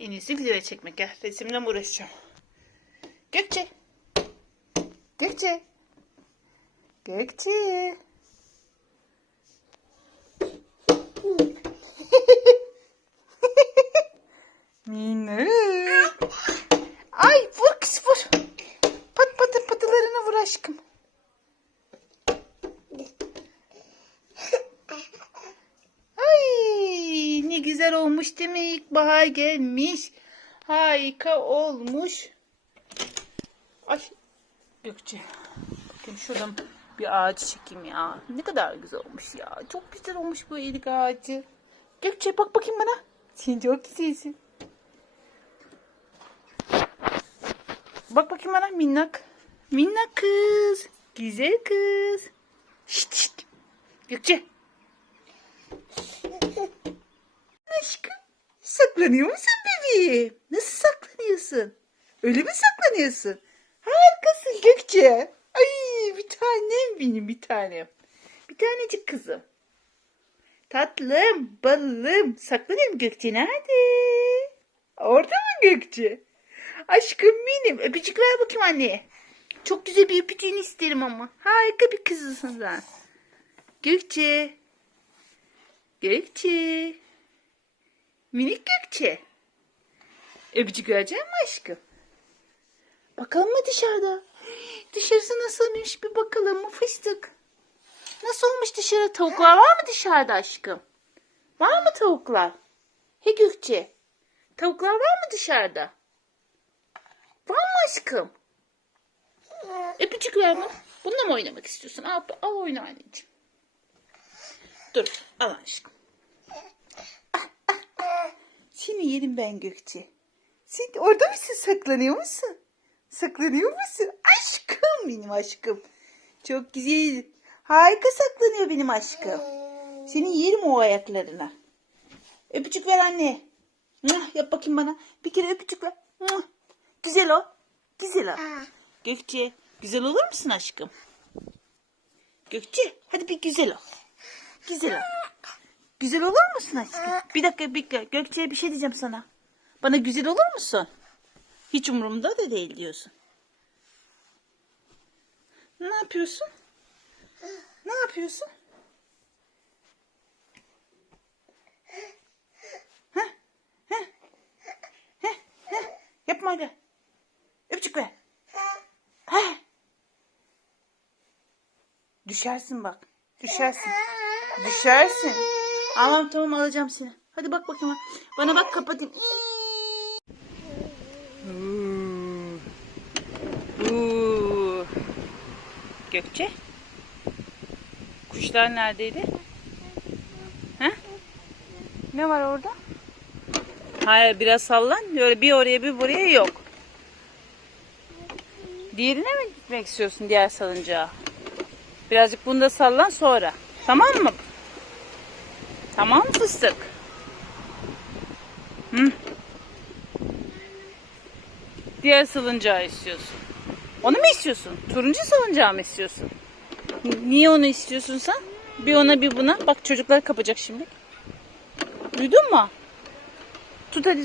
En iyisi videoya çekmek. Gel resimle uğraşacağım? Gökçe. Gökçe. Gökçe. Minnak. Ay vur kız vur. Pat patı patılarını vur aşkım. Ay ne güzel olmuş değil mi? İlkbahar gelmiş. Harika olmuş. Ay Gökçe. Bakayım şuradan bir ağaç çekeyim ya. Ne kadar güzel olmuş ya. Çok güzel olmuş bu erik ağacı. Gökçe bak bakayım bana. Sen çok güzelsin. Bak bakayım bana minnak. Minnak kız. Güzel kız. Şşt şşt. Gökçe. Aşkım. Saklanıyor musun bebeğim? Nasıl saklanıyorsun? Öyle mi saklanıyorsun? Harikasın Gökçe. Ay bir tanem benim bir tanem. Bir tanecik kızım. Tatlım, balım. Saklanayım Gökçe nerede? Orada mı Gökçe? Aşkım benim. Öpücük ver bakayım anne. Çok güzel bir öpücüğünü isterim ama. Harika bir kızısın sen. Gökçe. Gökçe. Minik Gökçe. Öpücük verecek mi aşkım? Bakalım mı dışarıda? Dışarısı nasılmış bir bakalım mı fıstık? Nasıl olmuş dışarı? Tavuklar var mı dışarıda aşkım? Var mı tavuklar? He Gökçe. Tavuklar var mı dışarıda? Var mı aşkım? Öpücük ver bana. Bununla mı oynamak istiyorsun? Al, al oyna anneciğim. Dur al aşkım. Seni yerim ben Gökçe. Sen orada mısın? Saklanıyor musun? Saklanıyor musun? Aşkım benim aşkım. Çok güzel. Harika saklanıyor benim aşkım. Seni yerim o ayaklarına. Öpücük ver anne. Mwah, Yap bakayım bana. Bir kere öpücük ver. Mwah. Güzel o. Güzel o. Gökçe güzel olur musun aşkım? Gökçe hadi bir güzel ol. Güzel ol. Güzel olur musun aşkım? Bir dakika bir dakika. Gökçe'ye bir şey diyeceğim sana. Bana güzel olur musun? Hiç umurumda da değil diyorsun. Ne yapıyorsun? Ne yapıyorsun? Heh, heh, heh, heh. Yapma öyle. Öpücük ver. Düşersin bak. Düşersin. Düşersin. Tamam tamam alacağım seni. Hadi bak bakayım. Bana bak kapatayım. Gökçe. Kuşlar neredeydi? Ha? Ne var orada? Hayır biraz sallan. Böyle bir oraya bir buraya yok. Diğerine mi gitmek istiyorsun diğer salıncağa? Birazcık bunda sallan sonra. Tamam mı? Tamam fıstık? Hı. Diğer salıncağı istiyorsun. Onu mu istiyorsun? Turuncu salıncağı mı istiyorsun? Niye onu istiyorsun sen? Bir ona bir buna. Bak çocuklar kapacak şimdi. Duydun mu? Tut hadi.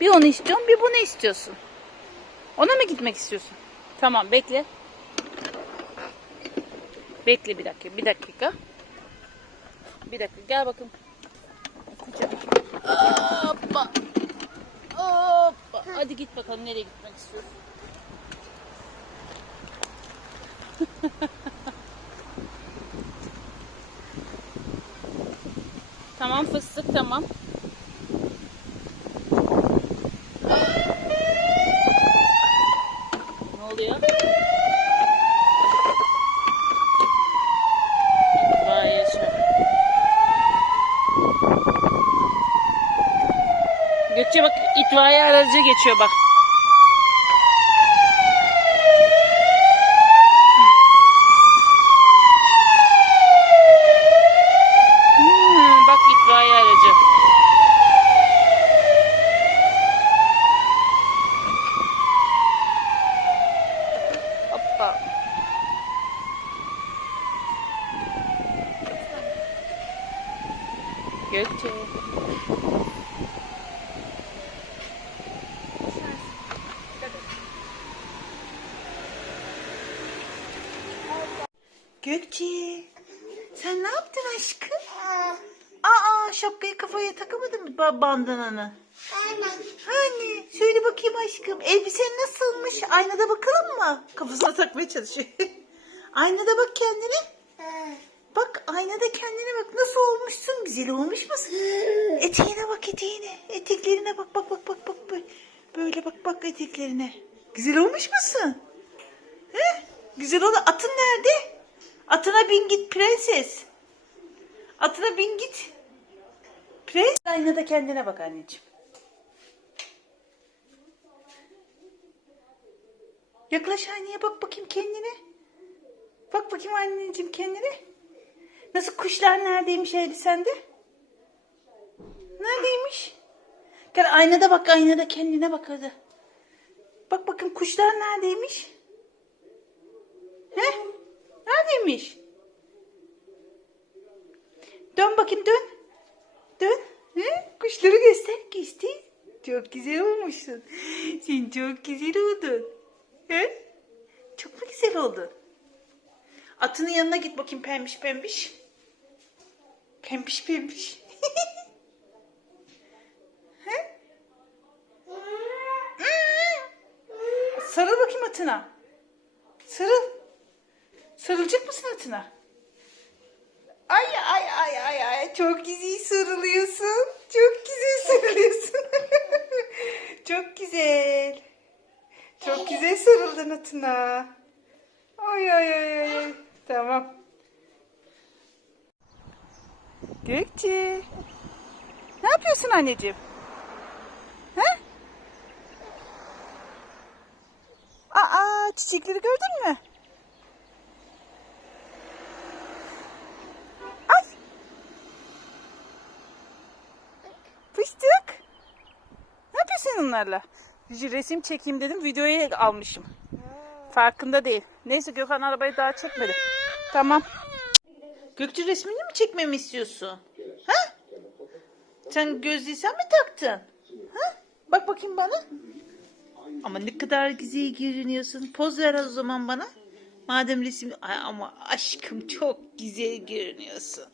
Bir onu istiyorsun, bir bunu istiyorsun. Ona mı gitmek istiyorsun? Tamam, bekle. Bekle bir dakika, bir dakika. Bir dakika, gel bakın. Kucak. Hoppa. Hoppa. Hadi git bakalım nereye gitmek istiyorsun? tamam fıstık tamam. Geçiyor bak. Hmm, bak itfaiye aracı. Hoppa. Gökçe. Gökçe. Sen ne yaptın aşkım? Aa şapkayı kafaya takamadın mı ba- bandananı? Hani söyle bakayım aşkım elbisen nasılmış? Aynada bakalım mı? Kafasına takmaya çalışıyor. Aynada bak kendine. Bak aynada kendine bak nasıl olmuşsun? Güzel olmuş musun? Eteğine bak eteğine. Eteklerine bak bak bak bak bak. Böyle bak bak eteklerine. Güzel olmuş musun? He? Güzel oldu. Atın nerede? Atına bin git prenses. Atına bin git. Prens. Aynada kendine bak anneciğim. Yaklaş aynaya bak bakayım kendine. Bak bakayım anneciğim kendine. Nasıl kuşlar neredeymiş elbisende? Neredeymiş? Gel aynada bak aynada kendine bak hadi. Bak bakın kuşlar neredeymiş? He? Neredeymiş? Dön bakayım dön. Dön. He? Kuşları göster göster. Çok güzel olmuşsun. Sen çok güzel oldun. He? Çok mu güzel oldun? Atının yanına git bakayım pembiş pembiş. Pembiş pembiş. Sarıl bakayım atına. Sarıl. Sarılacak mısın atına? Ay ay ay ay ay çok güzel sarılıyorsun. Çok güzel sarılıyorsun. çok güzel. Çok güzel sarıldın atına. Ay ay ay ay. Tamam. Gökçe. Ne yapıyorsun anneciğim? He? Aa çiçekleri gördün mü? Ay. Fıstık. Ne yapıyorsun onlarla? Resim çekeyim dedim videoya almışım. Farkında değil. Neyse Gökhan arabayı daha çekmedi. Tamam. Gökçe resmini mi çekmemi istiyorsun? Ha? Sen gözlüğü sen mi taktın? Ha? Bak bakayım bana. Ama ne kadar güzel görünüyorsun. Poz ver o zaman bana. Madem resim... Ay ama aşkım çok güzel görünüyorsun.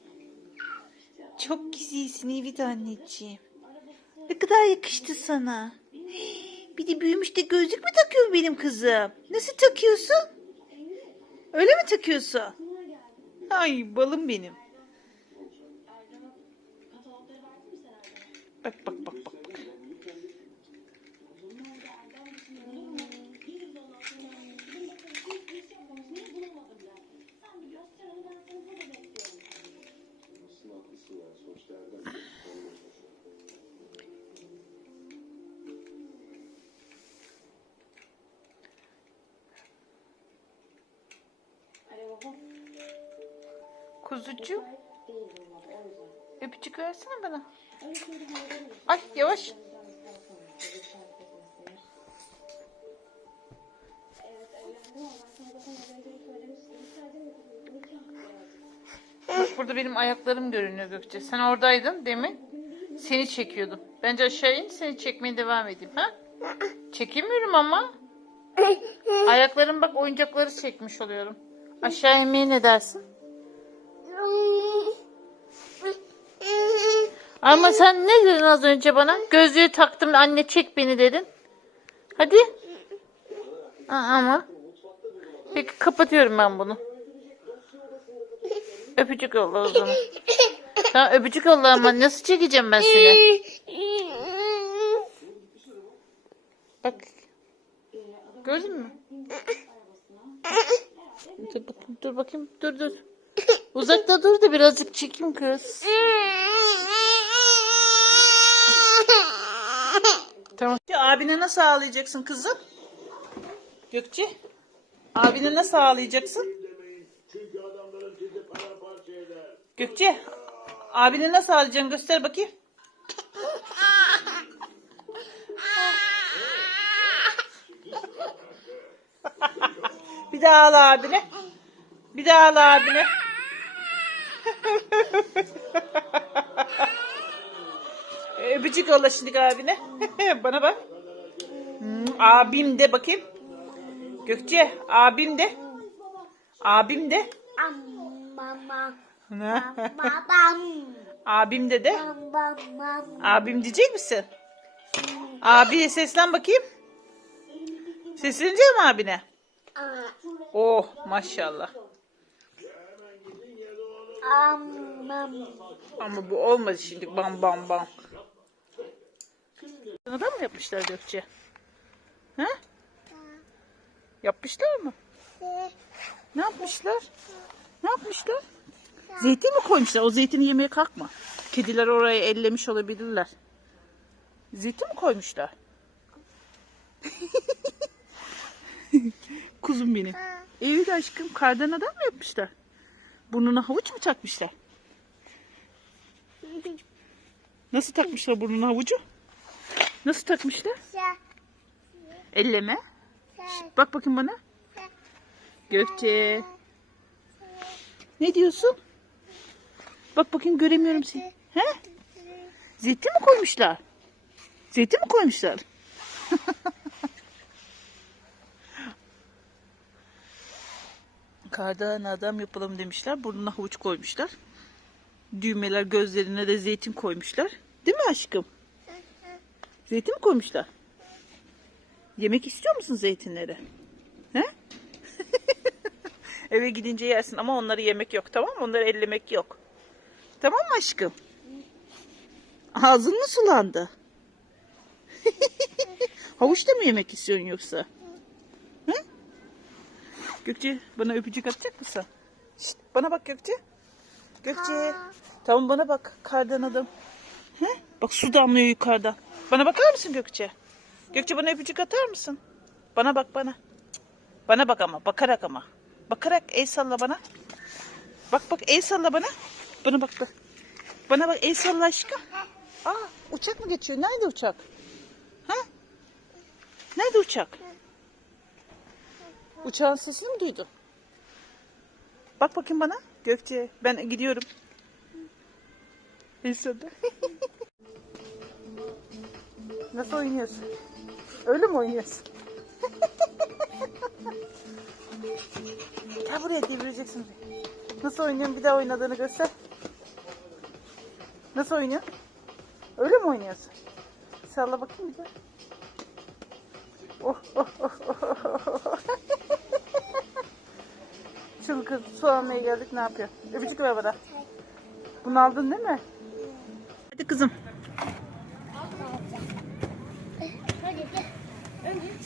Çok güzelsin evet anneciğim. Ne kadar yakıştı sana. Bir de büyümüş de gözlük mü takıyor benim kızım? Nasıl takıyorsun? Öyle mi takıyorsun? Ay balım benim. Bak bak bak Kuzucuğum. Öpücük versene bana. Ay yavaş. Bak burada benim ayaklarım görünüyor Gökçe. Sen oradaydın demin. Seni çekiyordum. Bence aşağı in seni çekmeye devam edeyim. Ha? Çekemiyorum ama. Ayaklarım bak oyuncakları çekmiş oluyorum. Aşağı inmeye ne dersin? Ama sen ne dedin az önce bana? Gözlüğü taktım anne çek beni dedin. Hadi. Aa, ama. Peki kapatıyorum ben bunu. Öpücük yolla o zaman. Tamam öpücük yolla ama nasıl çekeceğim ben seni? Bak. Gördün mü? Dur bakayım, dur dur. Uzakta dur da birazcık çekeyim kız. Tamam. Abine nasıl ağlayacaksın kızım? Gökçe. Abine nasıl ağlayacaksın? Gökçe. Abine nasıl ağlayacaksın göster bakayım. Bir daha ağla abine. Bir daha ağla abine. Öpücük yolla şimdi abine. Bana bak. Hmm, abim de bakayım. Gökçe abim de. Abim de. Babam. Abim de de. Abim diyecek misin? Abiye seslen bakayım. Seslenecek mi abine? Oh maşallah. Ama bu olmadı şimdi bam bam bam. Adam mı yapmışlar Gökçe? He? Yapmışlar mı? Ne yapmışlar? Ne yapmışlar? Zeytin mi koymuşlar? O zeytini yemeye kalkma. Kediler oraya ellemiş olabilirler. Zeytin mi koymuşlar? Kuzum benim. Evet aşkım kardan adam mı yapmışlar? Burnuna havuç mu takmışlar? Nasıl takmışlar burnuna havucu? Nasıl takmışlar? Elleme. Şşt, bak bakayım bana. Gökçe. Ne diyorsun? Bak bakayım göremiyorum seni. He? Zeytin mi koymuşlar? Zeytin mi koymuşlar? Kardan adam yapalım demişler. Burnuna havuç koymuşlar. Düğmeler gözlerine de zeytin koymuşlar. Değil mi aşkım? Zeytin mi koymuşlar? Yemek istiyor musun zeytinleri? He? Eve gidince yersin ama onları yemek yok tamam mı? Onları ellemek yok. Tamam mı aşkım? Ağzın mı sulandı? Havuç da mı yemek istiyorsun yoksa? He? Gökçe bana öpücük atacak mısın? Şşt, bana bak Gökçe. Gökçe. Tamam bana bak kardan adam. He? Bak su damlıyor yukarıdan. Bana bakar mısın Gökçe? Gökçe bana öpücük atar mısın? Bana bak bana. Bana bak ama bakarak ama. Bakarak el salla bana. Bak bak el salla bana. Bana bak bak. Bana bak el salla aşkım. Aa uçak mı geçiyor? Nerede uçak? Ha? Nerede uçak? Uçağın sesini mi duydun? Bak bakayım bana. Gökçe ben gidiyorum. El salla. Nasıl oynuyorsun? Öyle mi oynuyorsun? Gel buraya devireceksin. Nasıl oynuyorsun? Bir daha oynadığını göster. Nasıl oynuyorsun? Öyle mi oynuyorsun? Salla bakayım bir daha. Oh, oh, oh, oh, oh, oh. Çılgın su almaya geldik ne yapıyor? Öpücük ver bana. Bunu aldın değil mi? Hadi kızım.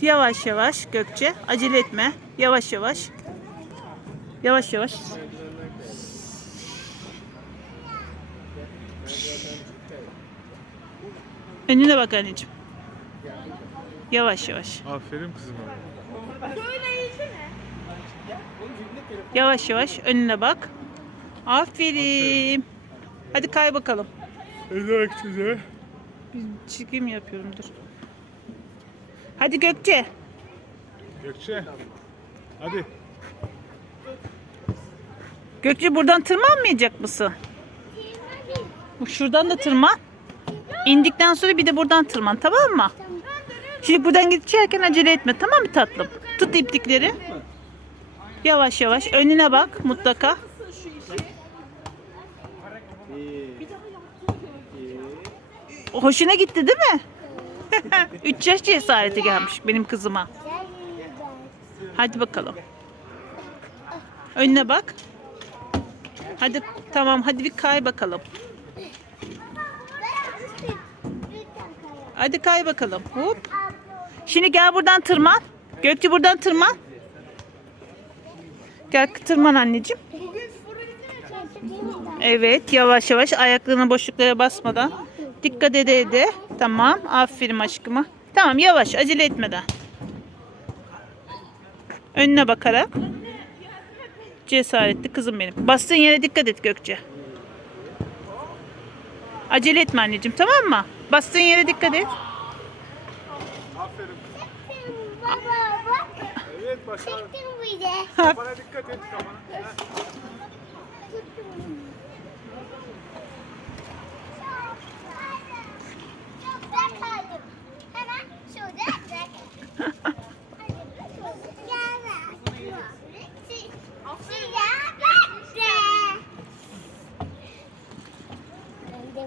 Yavaş yavaş Gökçe. Acele etme. Yavaş yavaş. Yavaş yavaş. Önüne bak anneciğim. Yavaş yavaş. Aferin kızıma. Yavaş yavaş önüne bak. Aferin. Hadi kay bakalım. Evet size. Bir çekim yapıyorum dur. Hadi Gökçe. Gökçe. Hadi. Gökçe buradan tırmanmayacak mısın? Şuradan da tırman. İndikten sonra bir de buradan tırman tamam mı? Şimdi buradan geçerken acele etme tamam mı tatlım? Tut iplikleri. Yavaş yavaş önüne bak mutlaka. Hoşuna gitti değil mi? 3 yaş cesareti gelmiş benim kızıma. Hadi bakalım. Önüne bak. Hadi tamam hadi bir kay bakalım. Hadi kay bakalım. Hop. Şimdi gel buradan tırman. Gökçe buradan tırman. Gel tırman anneciğim. Evet yavaş yavaş ayaklarına boşluklara basmadan. Dikkat ede ede. Tamam aferin aşkıma. Tamam yavaş acele etmeden. Önüne bakarak. Cesaretli kızım benim. Bastığın yere dikkat et Gökçe. Acele etme anneciğim tamam mı? Bastığın yere dikkat et. Aferin. Baba bak. Evet başar. Çektim bir de. Kafana dikkat et kafana.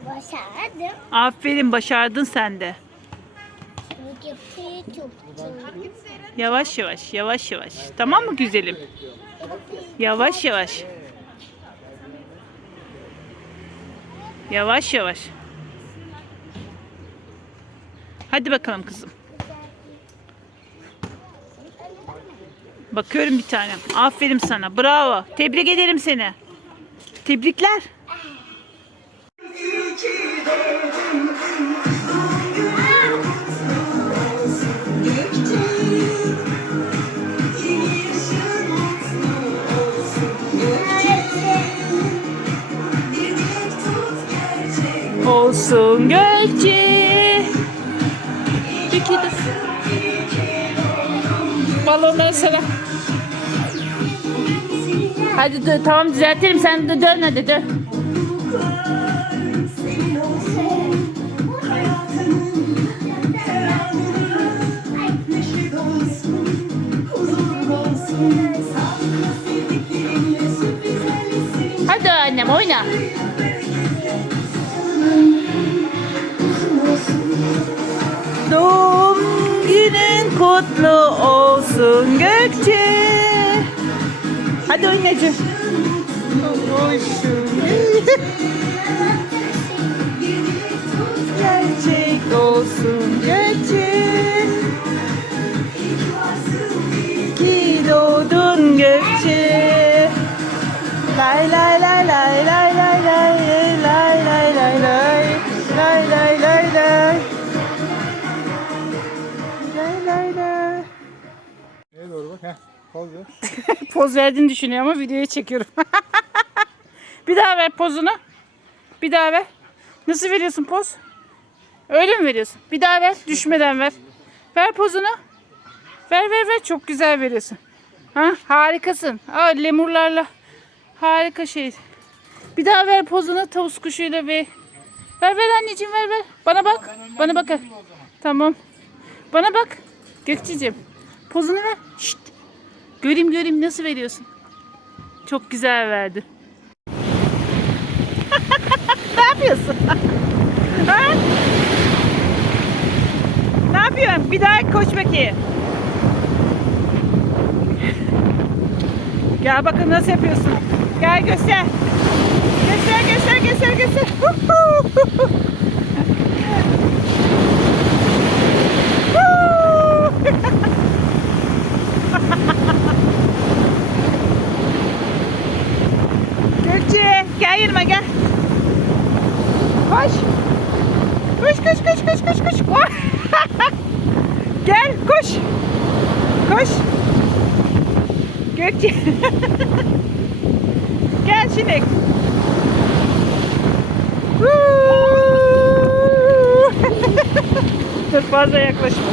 Başardım. Aferin başardın sen de. Yavaş yavaş yavaş yavaş. Tamam mı güzelim? Yavaş yavaş. Yavaş yavaş. Hadi bakalım kızım. Bakıyorum bir tane. Aferin sana. Bravo. Tebrik ederim seni. Tebrikler. Olsun Gökçe. Peki de. Balonları sana. Hadi dön, tamam düzeltelim sen de dön hadi dön. Hadi annem oyna. Doğum günün kutlu olsun Gökçe. Hadi oynayacağım. Gerçek olsun Gökçe. Ki doğdun Gökçe. Lay lay lay lay Poz ver. Poz verdiğini düşünüyor ama videoya çekiyorum. bir daha ver pozunu. Bir daha ver. Nasıl veriyorsun poz? Öyle mi veriyorsun? Bir daha ver. Düşmeden ver. Ver pozunu. Ver ver ver. Çok güzel veriyorsun. Ha, harikasın. Aa, lemurlarla. Harika şey. Bir daha ver pozunu tavus kuşuyla ve ver ver anneciğim ver ver. Bana bak. Bana bak. Tamam. Bana bak. Gökçe'cim. Pozunu ver. Şşt. Göreyim göreyim nasıl veriyorsun. Çok güzel verdin. ne yapıyorsun? ha? Ne yapıyorsun? Bir daha koş bakayım. Gel bakın nasıl yapıyorsun. Gel göster. Göster göster göster göster. ayırma gel. Koş. Koş koş koş koş koş koş. gel koş. Koş. Gökçe. gel sinek. Dur fazla yaklaşma.